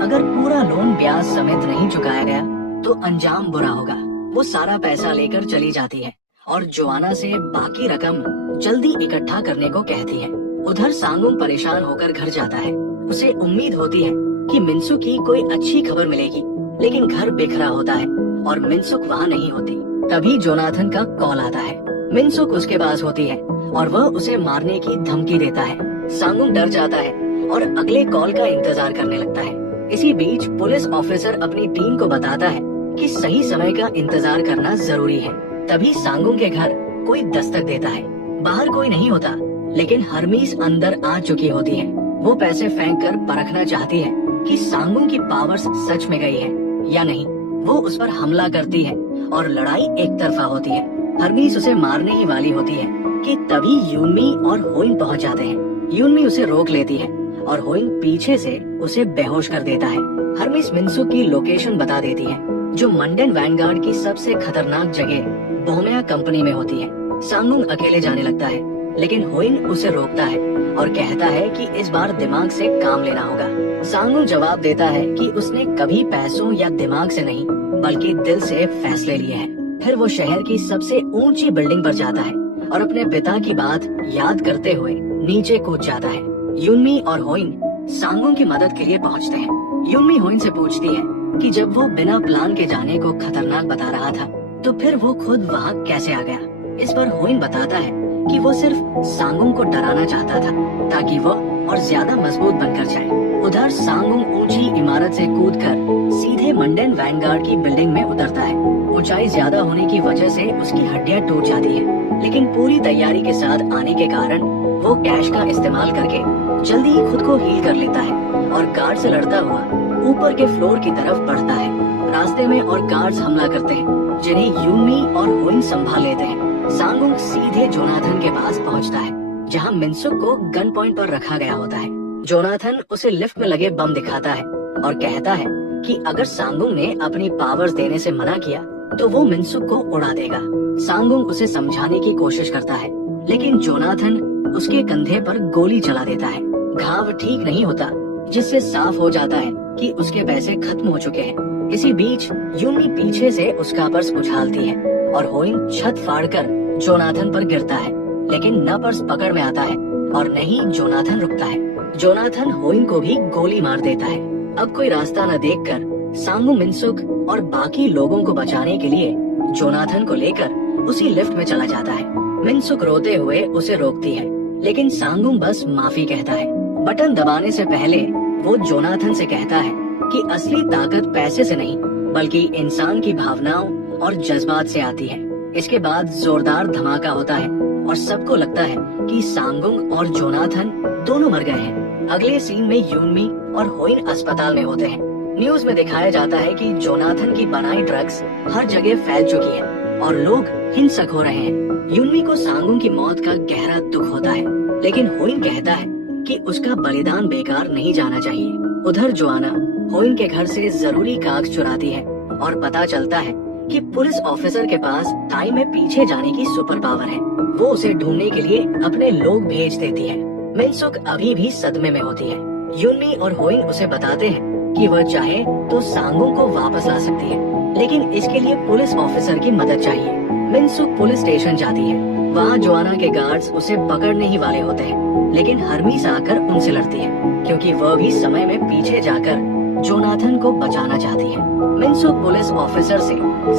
अगर पूरा लोन ब्याज समेत नहीं चुकाया गया तो अंजाम बुरा होगा। वो सारा पैसा लेकर चली जाती है और जोआना से बाकी रकम जल्दी इकट्ठा करने को कहती है। उधर सांगुंग परेशान होकर घर जाता है। उसे उम्मीद होती है कि मिनसुक की कोई अच्छी खबर मिलेगी, लेकिन घर बिखरा होता है और मिनसुक वहाँ नहीं होती। तभी जोनाथन का कॉल आता है। मिनसुक उसके पास होती है और वह उसे मारने की धमकी देता है। सांगुंग डर जाता है और अगले कॉल का इंतजार करने लगता है। इसी बीच पुलिस ऑफिसर अपनी टीम को बताता है कि सही समय का इंतजार करना जरूरी है। तभी सांगुंग के घर कोई दस्तक देता है। बाहर कोई नहीं होता, लेकिन हरमीस अंदर आ चुकी होती है। वो पैसे फेंक कर परखना चाहती है कि सांगुंग की पावर्स सच में गई है या नहीं। वो उस पर हमला करती है और लड़ाई एक तरफा होती है। हरमीस उसे मारने ही वाली होती है कि तभी यूनमी और होइन पहुंच जाते हैं। यूनमी उसे रोक लेती है और होइन पीछे से उसे बेहोश कर देता है। हरमीस मिनसुक की लोकेशन बता देती है, जो मंडेन वैनगार्ड की सबसे खतरनाक जगह बोहमिया कंपनी में होती है। सांगुंग अकेले जाने लगता है, लेकिन होइन उसे रोकता है और कहता है कि इस बार दिमाग से काम लेना होगा। सांगुंग जवाब देता है कि उसने कभी पैसों या दिमाग से नहीं, बल्कि दिल से फैसले लिए हैं। फिर वो शहर की सबसे ऊंची बिल्डिंग पर जाता है और अपने पिता की बात याद करते हुए नीचे कूद जाता है। यूनमी और होइन सांगुंग की मदद के लिए पहुंचते हैं। यूनमी होइन से पूछती है कि जब वो बिना प्लान के जाने को खतरनाक बता रहा था, तो फिर वो खुद वहाँ कैसे आ गया। इस पर होइन बताता है कि वो सिर्फ सांगुंग को डराना चाहता था, ताकि वो और ज्यादा मजबूत बनकर जाए। उधर सांगुंग ऊंची इमारत से कूदकर सीधे मंडेन वैनगार्ड की बिल्डिंग में उतरता है। ऊंचाई ज्यादा होने की वजह से उसकी हड्डियां टूट जाती है, लेकिन पूरी तैयारी के साथ आने के कारण वो कैश का इस्तेमाल करके जल्दी ही खुद को हील कर लेता है और गार्ड से लड़ता हुआ ऊपर के फ्लोर की तरफ बढ़ता है। रास्ते में और गार्ड्स हमला करते हैं, जिन्हें यूनमी और होइन संभाल लेते हैं। सांगुंग सीधे जोनाथन के पास पहुंचता है, जहां मिनसुक को गन पॉइंट पर रखा गया होता है। जोनाथन उसे लिफ्ट में लगे बम दिखाता है और कहता है कि अगर सांगुंग ने अपनी पावर्स देने से मना किया तो वो मिनसुक को उड़ा देगा। सांगुंग उसे समझाने की कोशिश करता है, लेकिन जोनाथन उसके कंधे पर गोली चला देता है। घाव ठीक नहीं होता, जिससे साफ हो जाता है कि उसके पैसे खत्म हो चुके हैं। इसी बीच यूमी पीछे से उसका पर्स उछालती है और होइन छत फाड़कर जोनाथन पर गिरता है, लेकिन न पर्स पकड़ में आता है और न ही जोनाथन रुकता है। जोनाथन होइन को भी गोली मार देता है। अब कोई रास्ता न देखकर सांगुंग मिनसुक और बाकी लोगों को बचाने के लिए जोनाथन को लेकर उसी लिफ्ट में चला जाता है। मिनसुक रोते हुए उसे रोकती है, लेकिन सांगुंग बस माफी कहता है। बटन दबाने से पहले वो जोनाथन से कहता है कि असली ताकत पैसे से नहीं, बल्कि इंसान की भावनाओं और जज्बात से आती है। इसके बाद जोरदार धमाका होता है और सबको लगता है कि सांगुंग और जोनाथन दोनों मर गए हैं। अगले सीन में यूनमी और होइन अस्पताल में होते हैं। न्यूज में दिखाया जाता है कि जोनाथन की बनाई ड्रग्स हर जगह फैल चुकी है और लोग हिंसक हो रहे हैं। यूनमी को सांगुंग की मौत का गहरा दुख होता है, लेकिन होइन कहता है कि उसका बलिदान बेकार नहीं जाना चाहिए। उधर जोआना होइन के घर से जरूरी कागज चुराती है और पता चलता है कि पुलिस ऑफिसर के पास टाइम में पीछे जाने की सुपर पावर है। वो उसे ढूंढने के लिए अपने लोग भेज देती है। मिनसुक अभी भी सदमे में होती है। यूनमी और होइन उसे बताते हैं कि वह चाहे तो सांगुंग को वापस ला सकती है, लेकिन इसके लिए पुलिस ऑफिसर की मदद चाहिए। मिनसुक पुलिस स्टेशन जाती है। वहाँ जोआना के गार्ड्स उसे पकड़ने ही वाले होते हैं, लेकिन हरमीस आकर उनसे लड़ती है, क्योंकि वह भी समय में पीछे जाकर जोनाथन को बचाना चाहती है। मिनसुक पुलिस ऑफिसर से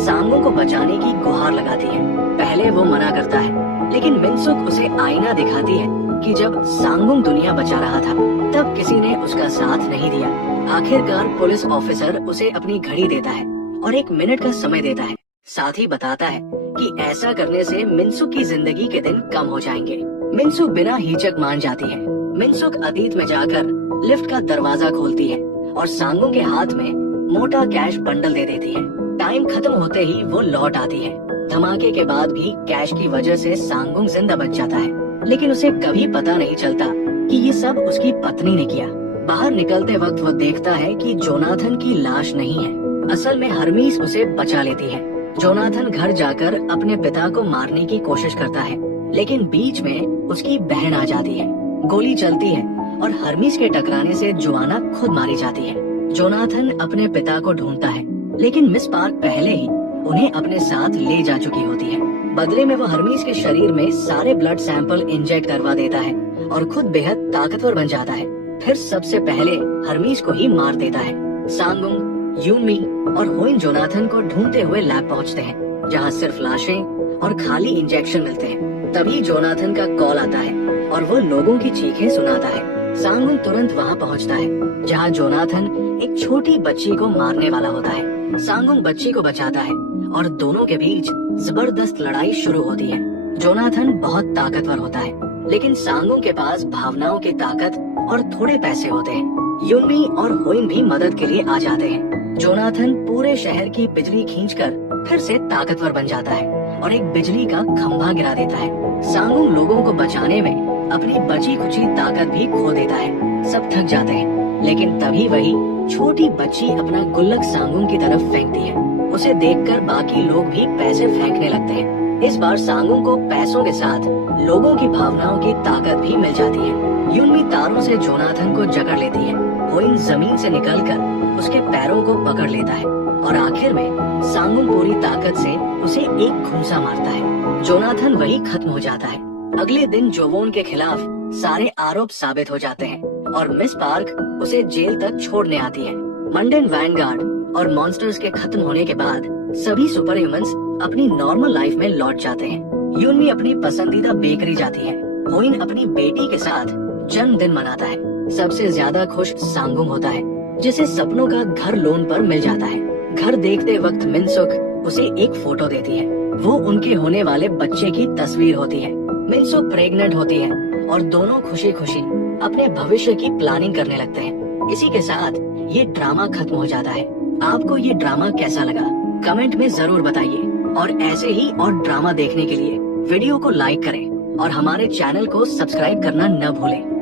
सांगुंग को बचाने की गुहार लगाती है। पहले वो मना करता है, लेकिन मिनसुक उसे आईना दिखाती है कि जब सांगुंग दुनिया बचा रहा था तब किसी ने उसका साथ नहीं दिया। आखिरकार पुलिस ऑफिसर उसे अपनी घड़ी देता है और 1 मिनट का समय देता है। साथ ही बताता है कि ऐसा करने से मिनसुक की जिंदगी के दिन कम हो जाएंगे। मिनसुक बिना हिचक मान जाती है। मिनसुक अतीत में जाकर लिफ्ट का दरवाजा खोलती है और सांगुंग के हाथ में मोटा कैश बंडल दे देती है। टाइम खत्म होते ही वो लौट आती है। धमाके के बाद भी कैश की वजह से सांगुंग जिंदा बच जाता है, लेकिन उसे कभी पता नहीं चलता कि ये सब उसकी पत्नी ने किया। बाहर निकलते वक्त वो देखता है कि जोनाथन की लाश नहीं है। असल में हर्मीस उसे बचा लेती है। जोनाथन घर जाकर अपने पिता को मारने की कोशिश करता है, लेकिन बीच में उसकी बहन आ जाती है। गोली चलती है और हर्मीस के टकराने से जोआना खुद मारी जाती है। जोनाथन अपने पिता को ढूंढता है, लेकिन मिस पार्क पहले ही उन्हें अपने साथ ले जा चुकी होती है। बदले में वो हर्मीस के शरीर में सारे ब्लड सैंपल इंजेक्ट करवा देता है और खुद बेहद ताकतवर बन जाता है। फिर सबसे पहले हर्मीस को ही मार देता है। सांगुंग, यूनमी और होइन जोनाथन को ढूंढते हुए लैब पहुंचते हैं, जहां सिर्फ लाशें और खाली इंजेक्शन मिलते हैं। तभी जोनाथन का कॉल आता है और वो लोगों की चीखें सुनाता है। सांगुंग तुरंत वहां पहुंचता है, जहां जोनाथन एक छोटी बच्ची को मारने वाला होता है। सांगुंग बच्ची को बचाता है और दोनों के बीच जबरदस्त लड़ाई शुरू होती है। जोनाथन बहुत ताकतवर होता है, लेकिन सांगुंग के पास भावनाओं की ताकत और थोड़े पैसे होते हैं। यूनमी और होइन भी मदद के लिए आ जाते हैं। जोनाथन पूरे शहर की बिजली खींचकर फिर से ताकतवर बन जाता है और एक बिजली का खंभा गिरा देता है। सांगुंग लोगों को बचाने में अपनी बची खुची ताकत भी खो देता है। सब थक जाते हैं, लेकिन तभी वही छोटी बच्ची अपना गुल्लक सांगुंग की तरफ फेंकती है। उसे देखकर बाकी लोग भी पैसे फेंकने लगते हैं। इस बार सांगुंग को पैसों के साथ लोगों की भावनाओं की ताकत भी मिल जाती है। यूनमी तारों से जोनाथन को जकड़ लेती है। होइन जमीन से निकलकर उसके पैरों को पकड़ लेता है और आखिर में सांगुंग पूरी ताकत से उसे एक घूंसा मारता है। जोनाथन वही खत्म हो जाता है। अगले दिन जोवोन के खिलाफ सारे आरोप साबित हो जाते हैं और मिस पार्क उसे जेल तक छोड़ने आती है। मंडन वैनगार्ड और मॉन्स्टर्स के खत्म होने के बाद सभी सुपर ह्यूमंस अपनी नॉर्मल लाइफ में लौट जाते हैं। यूनमी अपनी पसंदीदा बेकरी जाती है। होइन अपनी बेटी के साथ जन्मदिन मनाता है। सबसे ज्यादा खुश सांगुंग होता है, जिसे सपनों का घर लोन पर मिल जाता है। घर देखते वक्त मिनसुक उसे एक फोटो देती है। वो उनके होने वाले बच्चे की तस्वीर होती है। मिनसुक प्रेग्नेंट होती है और दोनों खुशी खुशी अपने भविष्य की प्लानिंग करने लगते हैं। इसी के साथ ये ड्रामा खत्म हो जाता है। आपको ये ड्रामा कैसा लगा कमेंट में जरूर बताइए और ऐसे ही और ड्रामा देखने के लिए वीडियो को लाइक करें और हमारे चैनल को सब्सक्राइब करना न भूलें।